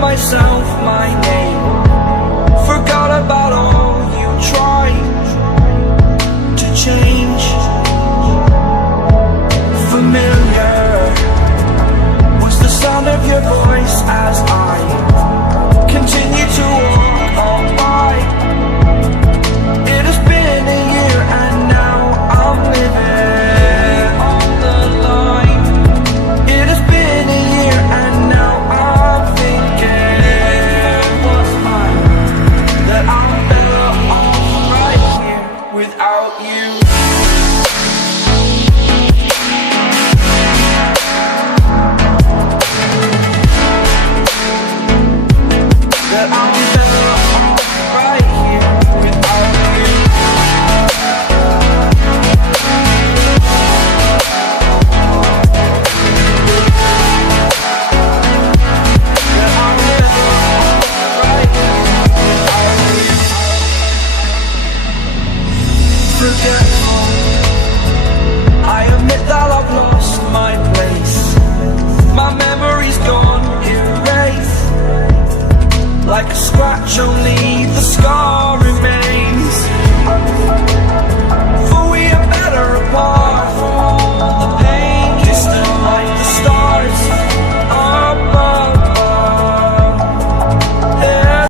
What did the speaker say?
myself my name. Forgot about all you tried to change. Familiar was the sound of your voice as I continue to walk on by. It has been a year and now I'm living on the line. It has been a year and now I'm thinking what's mine, that I'm better off right here without you. That I'm better off right here without you. That I'm better off right here without you. Forgetful, I admit that I've lost my place. My memory's gone erased. Like a scratch, only the scar remains.